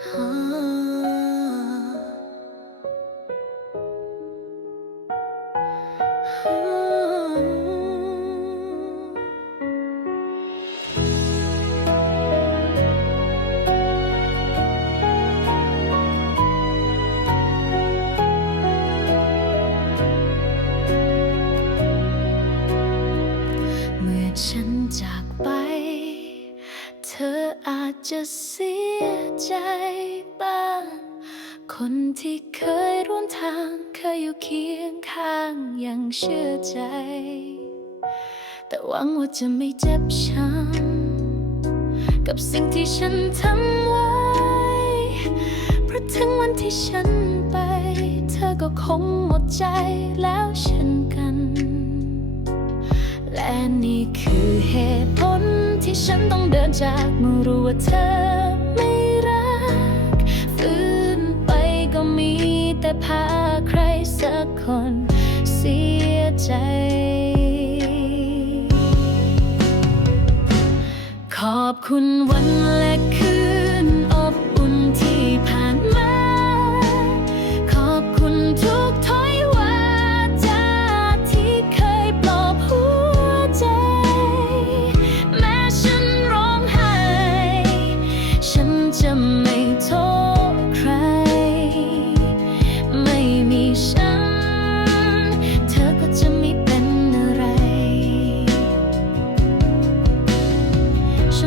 เมื่อฉันจากไป ธออาจจะเสียใจบ้าง คนที่เคยร่วมทาง เคยอยู่เคียงข้างยังเชื่อใจ แต่หวังว่าจะไม่เจ็บช้ำกับสิ่งที่ฉันทำไว้ เพราะถึงวันที่ฉันไป เธอก็คงหมดใจแล้วเช่นกัน และนี่คือเหตุ จากเมื่อรู้ว่าเธอไม่รักฝืนไปก็มีแต่พาใครสักคนเสียใจ ขอบคุณวันและคืน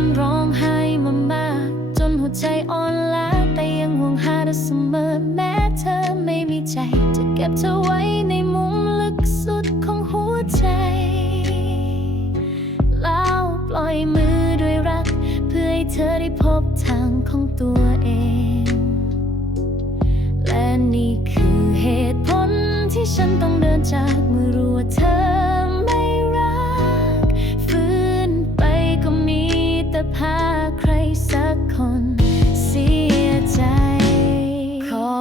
นร้องไห้มามากจนหัวใจอ่อนล้าแต่ยังห่วงหาเธอเสมอแม้เธอไม่มีใจ จะเก็บเธอไว้ในมุมลึกสุดของหัวใจ แล้วปล่อยมือด้วยรัก เพื่อให้เธอได้พบทางของตัวเอง และนี่คือเหตุผลที่ฉันต้องเดินจากเมื่อรู้ว่าเธอ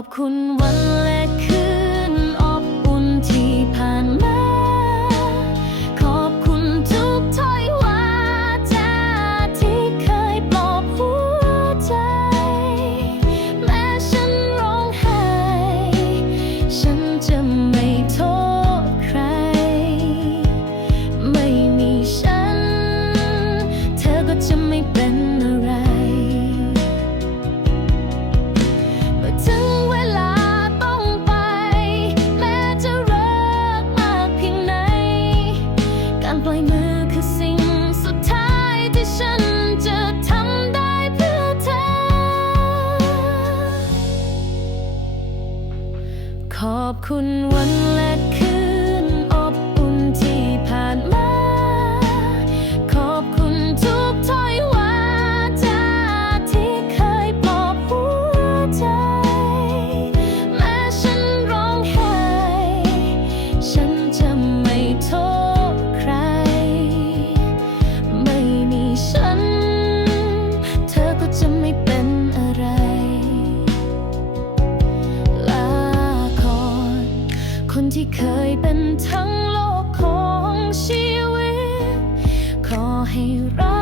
อบคุณวัน อบคุณวันและ คนที่เคยเป็นทั้งโลกของชีวิต ขอให้รัก